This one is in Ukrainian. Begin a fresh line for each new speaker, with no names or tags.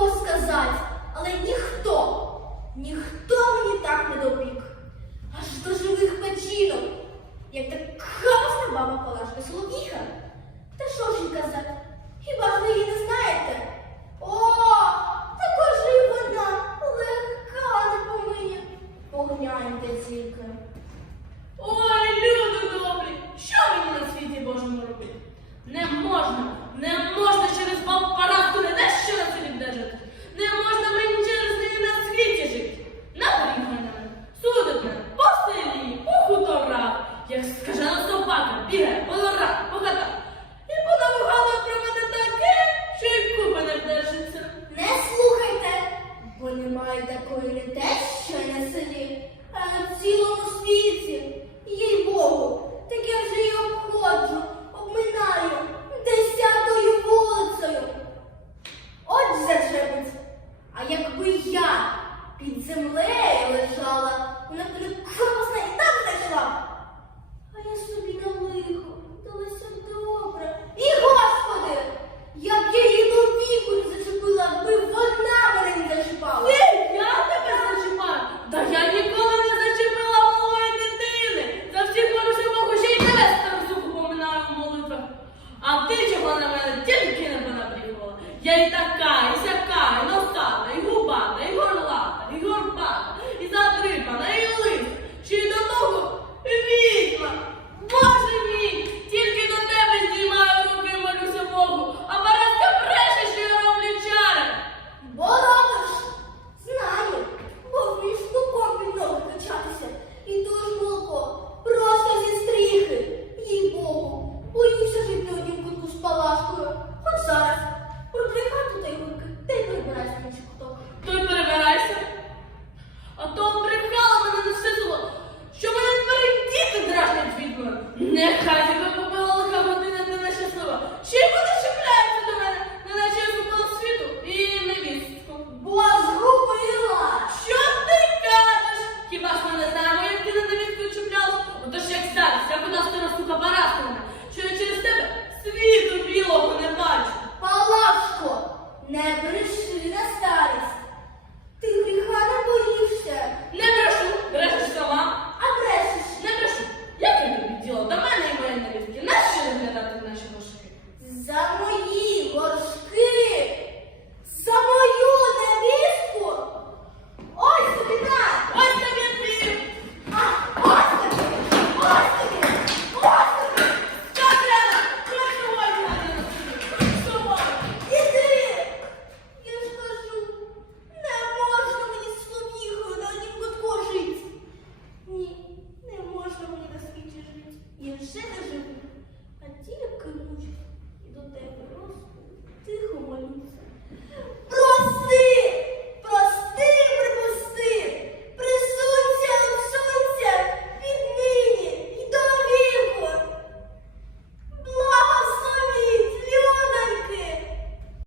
чого
сказати, але ніхто, ніхто мені так не допік.
Аж до живих печінок такої не те, що на селі, а на цілому світі. Їй Богу, так я вже й обходжу, обминаю десятою вулицею. От зажебець. А якби я під землею лежала, на вона
E aí tá cá, isso é вже не живу, а тільки мучусь і до тебе.